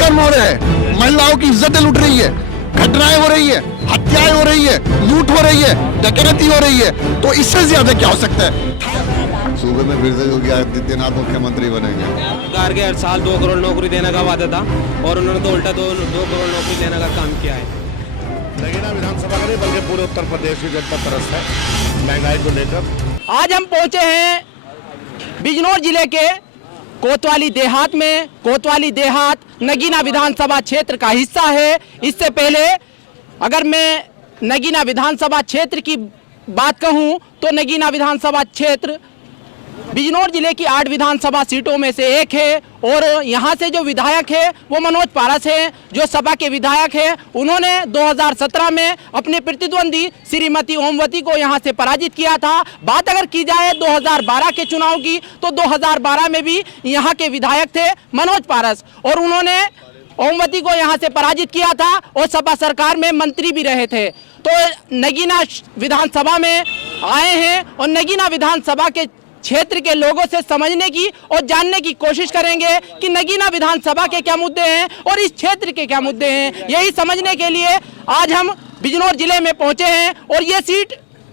दुष्कर्म हो रहे हैं, महिलाओं की इज्जतें लूट रही है, घटनाएं हो रही है, हत्याएं हो रही है, लूट हो रही है, डकैती हो रही है, तो इससे ज्यादा क्या हो सकता है। सूबे में फिर से योगी आदित्यनाथ मुख्यमंत्री बनेंगे। सरकार के हर साल 2 करोड़ नौकरी देने का वादा था और उन्होंने तो उल्टा 2 करोड़ नौकरी देने का काम किया है। नगीना विधानसभा का नहीं बल्कि पूरे उत्तर प्रदेश की जनता त्रस्त है महंगाई को लेकर। आज हम पहुंचे हैं बिजनौर जिले के कोतवाली देहात में। कोतवाली देहात नगीना विधानसभा क्षेत्र का हिस्सा है। इससे पहले अगर मैं नगीना विधानसभा क्षेत्र की बात कहूं तो नगीना विधानसभा क्षेत्र बिजनौर जिले की 8 विधानसभा सीटों में से एक है और यहाँ से जो विधायक है वो मनोज पारस हैं, जो सपा के विधायक हैं। उन्होंने 2017 में अपने प्रतिद्वंदी श्रीमती ओमवती को यहाँ से पराजित किया था। बात अगर की जाए 2012 के चुनाव की तो 2012 में भी यहाँ के विधायक थे मनोज पारस और उन्होंने ओमवती को यहाँ से पराजित किया था और सपा सरकार में मंत्री भी रहे थे। तो नगीना विधानसभा में आए हैं और नगीना विधानसभा के क्षेत्र के लोगों से समझने की और जानने की कोशिश करेंगे कि नगीना विधानसभा के क्या मुद्दे हैं और इस क्षेत्र के क्या मुद्दे हैं। यही समझने के लिए आज हम बिजनौर जिले में पहुंचे हैं और ये सीट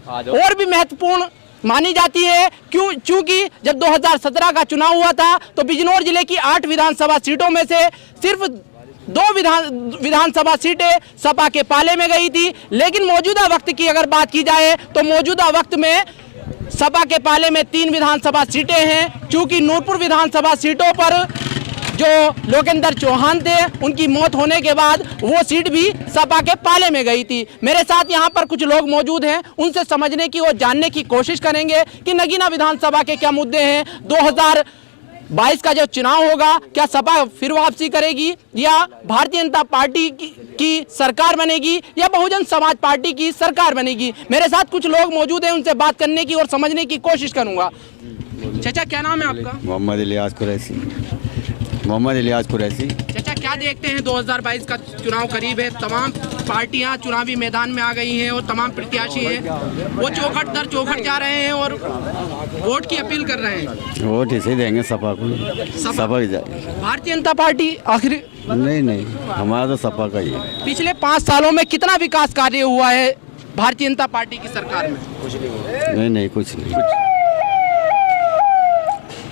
और भी महत्वपूर्ण मानी जाती है क्योंकि जब 2017 का चुनाव हुआ था तो बिजनौर जिले की 8 विधानसभा सीटों में से सिर्फ 2 विधानसभा सीटें सपा के पाले में गई थी। लेकिन मौजूदा वक्त की अगर बात की जाए तो मौजूदा वक्त में सपा के पाले में 3 विधानसभा सीटें हैं। चूंकि नूरपुर विधानसभा सीटों पर जो लोकेंद्र चौहान थे उनकी मौत होने के बाद वो सीट भी सपा के पाले में गई थी। मेरे साथ यहाँ पर कुछ लोग मौजूद हैं, उनसे समझने की और जानने की कोशिश करेंगे कि नगीना विधानसभा के क्या मुद्दे हैं। 2022 का जो चुनाव होगा क्या सपा फिर वापसी करेगी या भारतीय जनता पार्टी की सरकार बनेगी या बहुजन समाज पार्टी की सरकार बनेगी। मेरे साथ कुछ लोग मौजूद हैं, उनसे बात करने की और समझने की कोशिश करूंगा। चाचा क्या नाम है आपका? मोहम्मद इलियास कुरैशी। मोहम्मद इलियास कुरैशी। चाचा क्या देखते हैं 2022 का चुनाव करीब है, तमाम पार्टियां चुनावी मैदान में आ गई हैं और तमाम प्रत्याशी हैं वो चौखट दर चौखट जा रहे हैं और वोट की अपील कर रहे हैं। वोट इसे देंगे सपा को, सपा की जाए। भारतीय जनता पार्टी आखिर नहीं हमारा तो सपा का ही है। पिछले 5 सालों में कितना विकास कार्य हुआ है भारतीय जनता पार्टी की सरकार में? नहीं कुछ नहीं।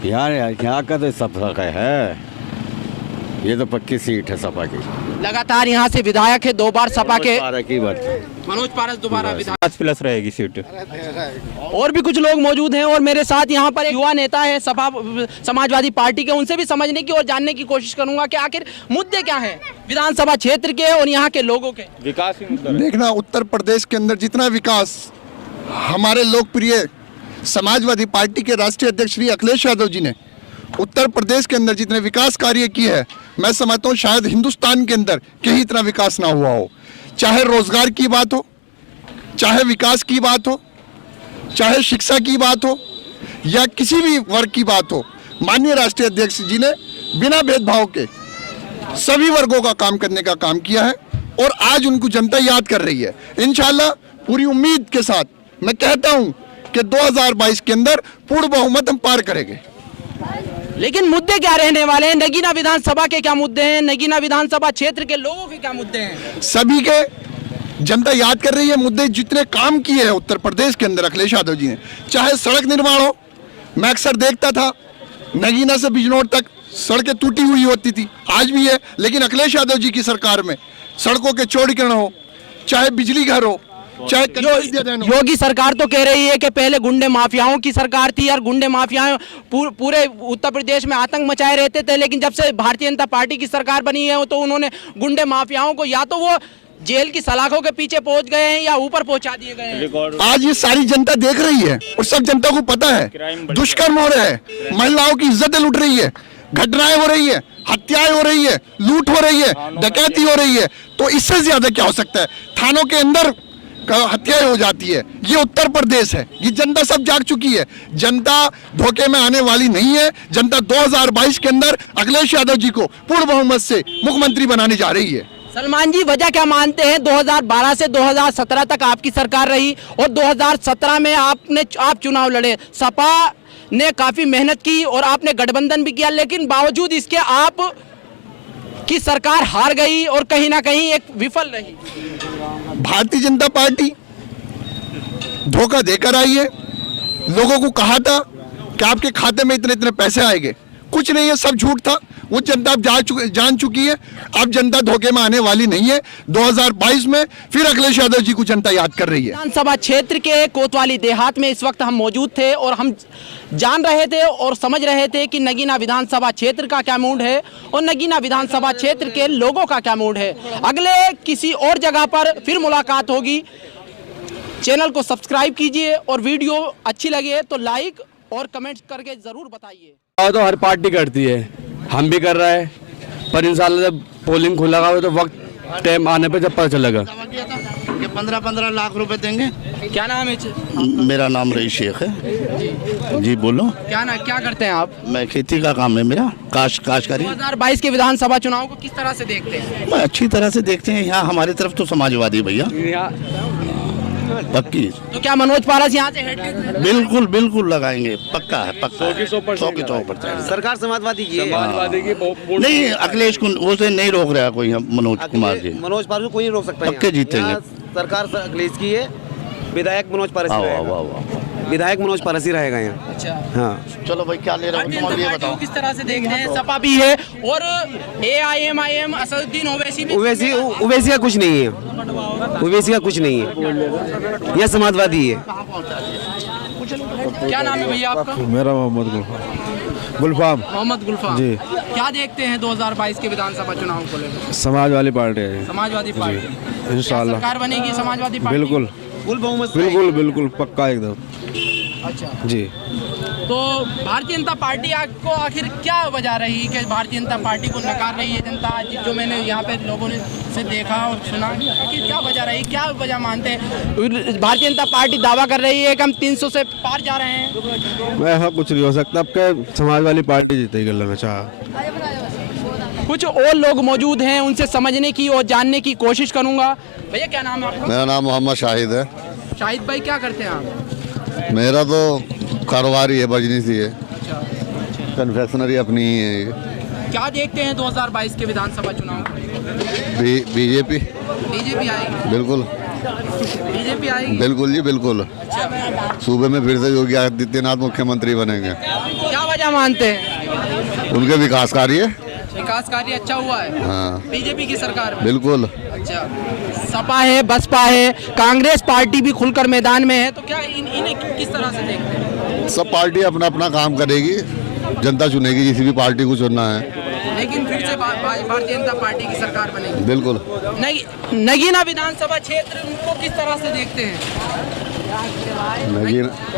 यार यहाँ का तो सपा का है, ये तो पक्की सीट है सपा की। लगातार यहाँ से विधायक है 2 बार सपा के मनोज पारस दोबारा विधायक प्लस रहेगी सीट। और भी कुछ लोग मौजूद हैं और मेरे साथ यहाँ पर एक युवा नेता है सपा समाजवादी पार्टी के, उनसे भी समझने की और जानने की कोशिश करूंगा कि आखिर मुद्दे क्या हैं विधानसभा क्षेत्र के और यहाँ के लोगों के। विकास देखना, उत्तर प्रदेश के अंदर जितना विकास हमारे लोकप्रिय समाजवादी पार्टी के राष्ट्रीय अध्यक्ष श्री अखिलेश यादव जी ने उत्तर प्रदेश के अंदर जितने विकास कार्य किए हैं, मैं समझता हूँ शायद हिंदुस्तान के अंदर कहीं इतना विकास ना हुआ हो। चाहे रोजगार की बात हो, चाहे विकास की बात हो, चाहे शिक्षा की बात हो या किसी भी वर्ग की बात हो, माननीय राष्ट्रीय अध्यक्ष जी ने बिना भेदभाव के सभी वर्गों का काम करने का काम किया है और आज उनको जनता याद कर रही है। इंशाल्लाह पूरी उम्मीद के साथ मैं कहता हूँ कि 2022 के अंदर पूर्ण बहुमत हम पार करेंगे। लेकिन मुद्दे क्या रहने वाले हैं? नगीना विधानसभा के क्या मुद्दे हैं? नगीना विधानसभा क्षेत्र के लोगों के क्या मुद्दे हैं? सभी के जनता याद कर रही है मुद्दे। जितने काम किए हैं उत्तर प्रदेश के अंदर अखिलेश यादव जी ने, चाहे सड़क निर्माण हो, मैं अक्सर देखता था नगीना से बिजनौर तक सड़कें टूटी हुई होती थी, आज भी है, लेकिन अखिलेश यादव जी की सरकार में सड़कों के चौड़ीकरण हो, चाहे बिजली घर हो, चाहे योगी सरकार तो कह रही है कि पहले गुंडे माफियाओं की सरकार थी और गुंडे माफियाओं पूरे उत्तर प्रदेश में आतंक मचाए रहते थे, लेकिन जब से भारतीय जनता पार्टी की सरकार बनी है तो उन्होंने गुंडे माफियाओं को या तो वो जेल की सलाखों के पीछे पहुंच गए हैं या ऊपर पहुंचा दिए गए हैं। आज ये सारी जनता देख रही है और सब जनता को पता है दुष्कर्म हो रहे हैं, महिलाओं की इज्जतें लूट रही है, घटनाएं हो रही है, हत्याएं हो रही है, लूट हो रही है, डकैती हो रही है, तो इससे ज्यादा क्या हो सकता है? थानों के अंदर हत्याएं हो जाती है। ये उत्तर प्रदेश है, ये जनता सब जाग चुकी है। जनता धोखे में आने वाली नहीं है। जनता 2022 के अंदर अखिलेश यादव जी को पूर्ण बहुमत से मुख्यमंत्री बनाने जा रही है। सलमान जी, वजह क्या मानते हैं? 2012 से 2017 तक आपकी सरकार रही और 2017 में आप चुनाव लड़े, सपा ने काफी मेहनत की और आपने गठबंधन भी किया, लेकिन बावजूद इसके आप कि सरकार हार गई और कहीं ना कहीं एक विफल रही। भारतीय जनता पार्टी धोखा देकर आई है। लोगों को कहा था कि आपके खाते में इतने इतने पैसे आएंगे, कुछ नहीं है, सब झूठ था। वो जनता अब जान चुकी है। अब जनता धोखे में आने वाली नहीं है। 2022 में फिर अखिलेश यादव जी को जनता याद कर रही है। विधानसभा क्षेत्र के कोतवाली देहात में इस वक्त हम मौजूद थे और हम जान रहे थे और समझ रहे थे कि नगीना विधानसभा क्षेत्र का क्या मूड है और नगीना विधानसभा क्षेत्र के लोगों का क्या मूड है। अगले किसी और जगह पर फिर मुलाकात होगी। चैनल को सब्सक्राइब कीजिए और वीडियो अच्छी लगे तो लाइक और कमेंट करके जरूर बताइए। तो हर पार्टी करती है, हम भी कर रहे हैं, पर इंशाल्लाह जब पोलिंग खुला हुआ तो वक्त टाइम आने पे जब पता चलेगा। 15-15 लाख रुपए देंगे। क्या नाम है? मेरा नाम रईस शेख है जी। बोलो। क्या करते हैं आप? मैं खेती का काम है मेरा, काश्तकारी। 2022 के विधानसभा चुनाव को किस तरह से देखते हैं? मैं अच्छी तरह से देखते हैं। यहाँ हमारी तरफ तो समाजवादी भैया पक्की। तो क्या मनोज पारस यहाँ से हेड? बिल्कुल बिल्कुल लगाएंगे, पक्का है, पक्का 100% सरकार समाजवादी की है। नहीं, अखिलेश को उसे नहीं रोक रहा कोई, मनोज कुमार जी, मनोज पारस को कोई नहीं रोक सकता। पक्के जीतेंगे। सरकार अखिलेश की है, विधायक मनोज पारस ही रहेगा। विधायक मनोज पारस ही रहेगा यहाँ। अच्छा हाँ, चलो भाई, क्या ले रहे हो तुम, ये बताओ। किस तरह से देखते हैं? सपा भी है और AIM असदुद्दीन ओवैसी भी। ओवैसी का कुछ नहीं है, ओवैसी का कुछ नहीं है, यह समाजवादी है। क्या नाम है भैया आपका? मेरा मोहम्मद गुलफाम मोहम्मद गुलफाम जी। क्या देखते हैं 2022 के विधानसभा चुनाव को लेकर? समाज वाली पार्टी है, समाजवादी पार्टी इंशाल्लाह सरकार बनेगी समाजवादी पार्टी? बिल्कुल बिल्कुल पक्का एकदम। अच्छा जी। तो भारतीय जनता पार्टी आपको आखिर क्या वजह रही कि भारतीय जनता पार्टी को नकार रही है जनता? जो मैंने यहाँ पे लोगों ने से देखा और सुना, आखिर क्या वजह रही, क्या वजह मानते हैं? भारतीय जनता पार्टी दावा कर रही है कि हम 300 से पार जा रहे हैं। ऐसा कुछ नहीं हो सकता, अब क्या समाज वाली पार्टी जीतेगी अल्लाह ने चाहा। कुछ और लोग मौजूद हैं, उनसे समझने की और जानने की कोशिश करूंगा। भैया क्या नाम है आपका? मेरा नाम मोहम्मद शाहिद है। शाहिद भाई क्या करते हैं आप? मेरा तो कारोबार ही है, बिजनेस ही है, कन्फेक्शनरी अपनी ही है ये। क्या देखते हैं 2022 के विधानसभा चुनाव? बीजेपी आएगी? बिल्कुल बीजेपी आएगी? बिल्कुल जी बिल्कुल। सूबे में फिर से योगी आदित्यनाथ मुख्यमंत्री बनेंगे। क्या वजह मानते हैं? उनके विकास कार्य अच्छा हुआ है। हाँ बीजेपी की सरकार में? बिल्कुल। अच्छा, सपा है, बसपा है, कांग्रेस पार्टी भी खुलकर मैदान में है, तो क्या इन्हें किस तरह से देखते हैं? सब पार्टी अपना अपना काम करेगी, जनता चुनेगी जिसी भी पार्टी को चुनना है। लेकिन फिर से भारतीय जनता पार्टी की सरकार बनेगी? बिल्कुल। नगीना विधानसभा क्षेत्र उनको किस तरह से देखते हैं?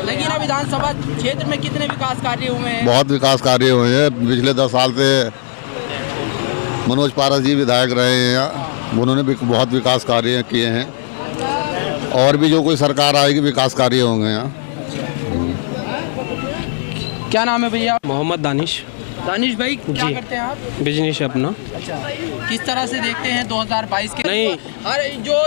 नगीना विधानसभा क्षेत्र में कितने विकास कार्य हुए हैं? बहुत विकास कार्य हुए हैं। पिछले 10 साल से मनोज पारस जी विधायक रहे हैं यहाँ, उन्होंने भी बहुत विकास कार्य किए हैं, और भी जो कोई सरकार आएगी विकास कार्य होंगे यहाँ। क्या नाम है भैया? मोहम्मद दानिश भाई क्या करते हैं आप? बिजनेस है अपना। अच्छा, किस तरह से देखते हैं 2022 के? नहीं, हर जो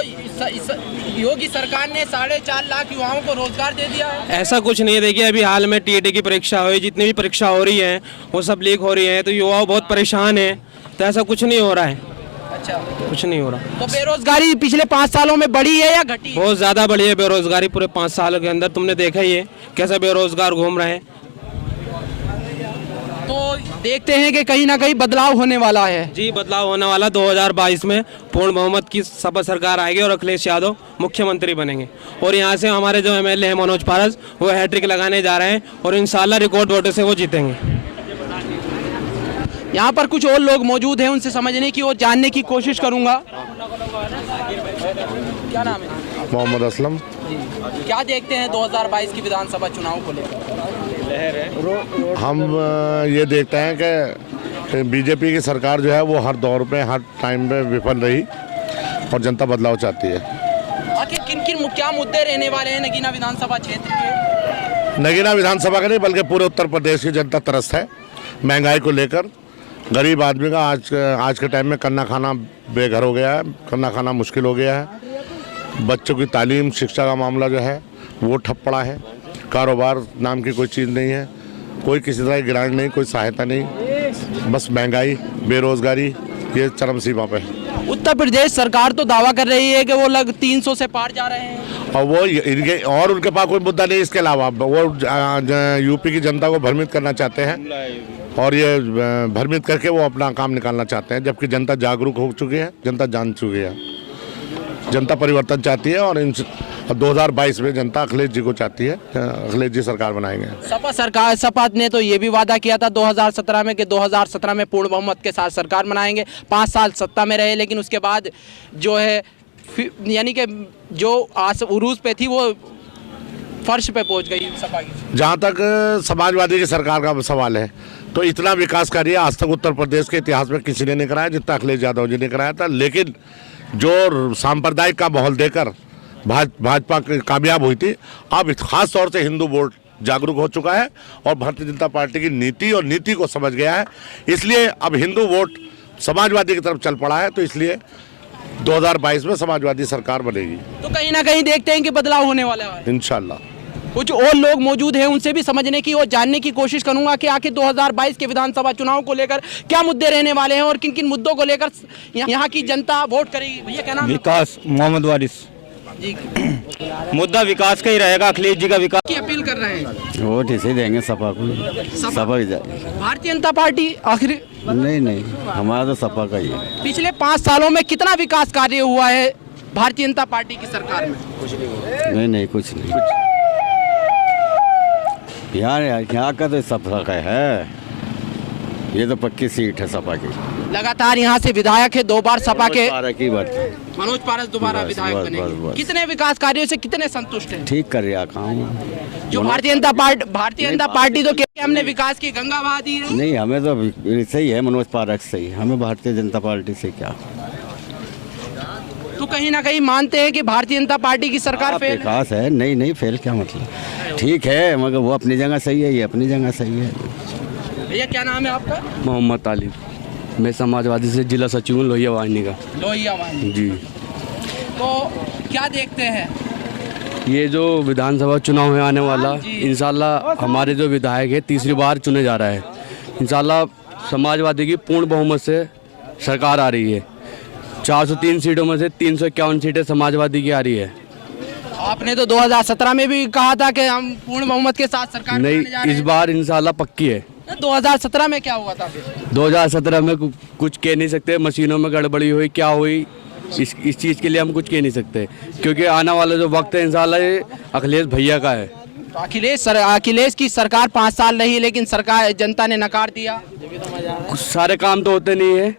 योगी सरकार ने 4.5 लाख युवाओं को रोजगार दे दिया है। ऐसा कुछ नहीं है। देखिए अभी हाल में TET की परीक्षा हुई, जितनी भी परीक्षा हो रही है वो सब लीक हो रही है, तो युवा बहुत परेशान है। तो ऐसा कुछ नहीं हो रहा है। अच्छा, कुछ नहीं हो रहा। तो बेरोजगारी पिछले 5 सालों में बढ़ी है या घटी? बहुत ज़्यादा बढ़ी है बेरोजगारी। पूरे 5 सालों के अंदर तुमने देखा ही है कैसा बेरोजगार घूम रहे हैं। तो देखते हैं कि कहीं ना कहीं बदलाव होने वाला है। जी, बदलाव होने वाला। 2022 में पूर्ण बहुमत की सपा सरकार आएगी और अखिलेश यादव मुख्यमंत्री बनेंगे। और यहाँ से हमारे जो MLA हैं मनोज पारस, वो हैट्रिक लगाने जा रहे हैं और इंशाल्लाह रिकॉर्ड वोटों से वो जीतेंगे। यहाँ पर कुछ और लोग मौजूद हैं, उनसे समझने की और जानने की कोशिश करूँगा। क्या नाम है? मोहम्मद असलम। क्या देखते हैं 2022 की विधानसभा चुनाव को लेकर? हम ये देखते हैं कि बीजेपी की सरकार जो है वो हर दौर पे, हर टाइम पे विफल रही और जनता बदलाव चाहती है। आखिर किन क्या मुद्दे रहने वाले हैं नगीना विधानसभा क्षेत्र के? नगीना विधानसभा का नहीं बल्कि पूरे उत्तर प्रदेश की जनता त्रस्त है महंगाई को लेकर। गरीब आदमी का आज के टाइम में कन्ना खाना बेघर हो गया है, कन्ना खाना मुश्किल हो गया है। बच्चों की तालीम, शिक्षा का मामला जो है वो ठप पड़ा है। कारोबार नाम की कोई चीज़ नहीं है, कोई किसी तरह की ग्रांट नहीं, कोई सहायता नहीं, बस महंगाई, बेरोज़गारी ये चरम सीमा पे। उत्तर प्रदेश सरकार तो दावा कर रही है कि वो लग 300 से पार जा रहे हैं, और वो इनके और उनके पास कोई मुद्दा नहीं। इसके अलावा वो यूपी की जनता को भ्रमित करना चाहते हैं और ये भ्रमित करके वो अपना काम निकालना चाहते हैं, जबकि जनता जागरूक हो चुकी है, जनता जान चुकी है, जनता परिवर्तन चाहती है। और इन 2022 में जनता अखिलेश जी को चाहती है, अखिलेश जी सरकार बनाएंगे। सपा ने तो ये भी वादा किया था 2017 में कि 2017 में पूर्ण बहुमत के साथ सरकार बनाएंगे। 5 साल सत्ता में रहे, लेकिन उसके बाद जो है यानी कि जो उरूज पे थी वो फर्श पे पहुंच गई सपा की। जहाँ तक समाजवादी की सरकार का सवाल है, तो इतना विकास कार्य आज तक उत्तर प्रदेश के इतिहास में किसी ने नहीं कराया जितना अखिलेश यादव जी ने कराया था। लेकिन जो सांप्रदायिक का माहौल देकर भाजपा कामयाब हुई थी, अब खास तौर से हिंदू वोट जागरूक हो चुका है और भारतीय जनता पार्टी की नीति और नीति को समझ गया है। इसलिए अब हिंदू वोट समाजवादी की तरफ चल पड़ा है, तो इसलिए 2022 में समाजवादी सरकार बनेगी। तो कहीं ना कहीं देखते हैं कि बदलाव होने वाला है इंशाल्लाह। कुछ और लोग मौजूद हैं, उनसे भी समझने की और जानने की कोशिश करूंगा कि आखिर 2022 के विधानसभा चुनाव को लेकर क्या मुद्दे रहने वाले हैं और किन किन मुद्दों को लेकर यहाँ की जनता वोट करेगी। भैया क्या नाम है? विकास मोहम्मद वारिस। जी, मुद्दा विकास का ही रहेगा, अखिलेश जी का विकास की अपील कर रहे हैं। वोट इसे देंगे सपा को, सपा की जाएगी। भारतीय जनता पार्टी आखिर नहीं, हमारा तो सपा का ही है। पिछले 5 सालों में कितना विकास कार्य हुआ है भारतीय जनता पार्टी की सरकार में? नहीं, कुछ नहीं। यहाँ का तो सपा का है, ये तो पक्की सीट है सपा की। लगातार यहाँ से विधायक है, 2 बार सपा के मनोज पारस दोबारा विधायक बने। कितने विकास कार्यों से कितने संतुष्ट हैं? ठीक कर रहा काम। जो भारतीय जनता पार्टी तो कहती है हमने विकास की गंगा बहा दी है। नहीं, हमें तो सही है मनोज पारस सही, हमें भारतीय जनता पार्टी से क्या। तो कहीं ना कहीं मानते हैं कि भारतीय जनता पार्टी की सरकार फेल विकास है। नहीं, फेल क्या मतलब, ठीक है, मगर वो अपनी जगह सही है, ये अपनी जगह सही है। भैया क्या नाम है आपका? मोहम्मद तालिब। मैं समाजवादी से जिला सचिव हूँ लोहिया वाहिनी का। लोहिया वाहिनी जी। तो क्या देखते हैं ये जो विधानसभा चुनाव है आने वाला, इंशाल्लाह हमारे जो विधायक है तीसरी बार चुने जा रहा है। इंशाल्लाह समाजवादी की पूर्ण बहुमत से सरकार आ रही है। 403 सीटों में से 351 सीटें समाजवादी की आ रही है। आपने तो 2017 में भी कहा था कि हम पूर्ण बहुमत के साथ सरकार बनाने जा रहे हैं। इस बार इंशाल्लाह पक्की है। 2017 में क्या हुआ था फिर? 2017 में कुछ कह नहीं सकते, मशीनों में गड़बड़ी हुई, क्या हुई, इस चीज़ के लिए हम कुछ कह नहीं सकते, क्योंकि आने वाला जो वक्त है इंशाल्लाह ये अखिलेश भैया का है। तो अखिलेश की सरकार 5 साल रही, लेकिन सरकार जनता ने नकार दिया। सारे काम तो होते नहीं है,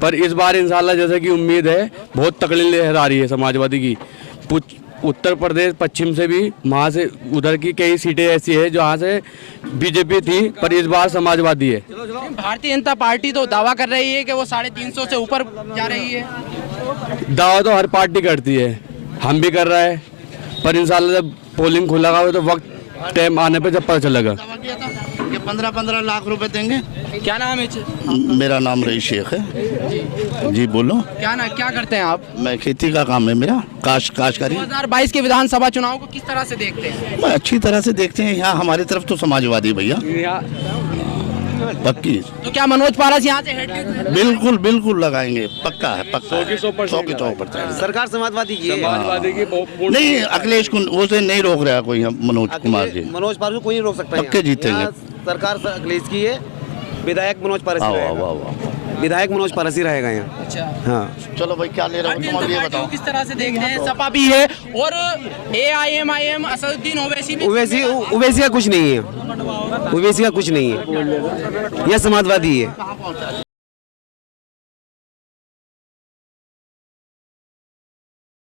पर इस बार इंशाल्लाह जैसे कि उम्मीद है, बहुत तगड़ी लहर आ रही है समाजवादी की। उत्तर प्रदेश पश्चिम से भी, वहाँ से उधर की कई सीटें ऐसी है जहाँ से बीजेपी थी, पर इस बार समाजवादी है। भारतीय जनता पार्टी तो दावा कर रही है कि वो 350 से ऊपर जा रही है। दावा तो हर पार्टी करती है, हम भी कर रहे हैं, पर इंशाल्लाह जब पोलिंग खुलेगा तो वक्त टाइम आने पे जब पता चलेगा। ये 15-15 लाख रुपए देंगे। क्या नाम है? मेरा नाम रईस शेख है। जी बोलो। क्या करते हैं आप? मैं खेती का काम है मेरा, काश्तकारी। 2022 के विधानसभा चुनाव को किस तरह से देखते हैं? अच्छी तरह से देखते हैं। यहाँ हमारी तरफ तो समाजवादी भैया पक्की। तो क्या मनोज पारस यहाँ से हेड? बिल्कुल लगाएंगे, पक्का है, पक्का 100% सरकार समाजवादी की है। नहीं, अखिलेश को वो से नहीं रोक रहा कोई, मनोज कुमार जी। मनोज पारस को कोई नहीं रोक सकता है। पक्के जीतेंगे। सरकार अखिलेश की है, विधायक मनोज पारस ही रहेगा। विधायक मनोज पारस ही रहेगा यहाँ। अच्छा, हाँ। चलो भाई क्या ले रहे हो तुम ये बताओ। किस तरह से देखते हैं? सपा भी है और AIM असदुद्दीन ओवैसी का कुछ नहीं है, ओवैसी का कुछ नहीं है, यह समाजवादी है।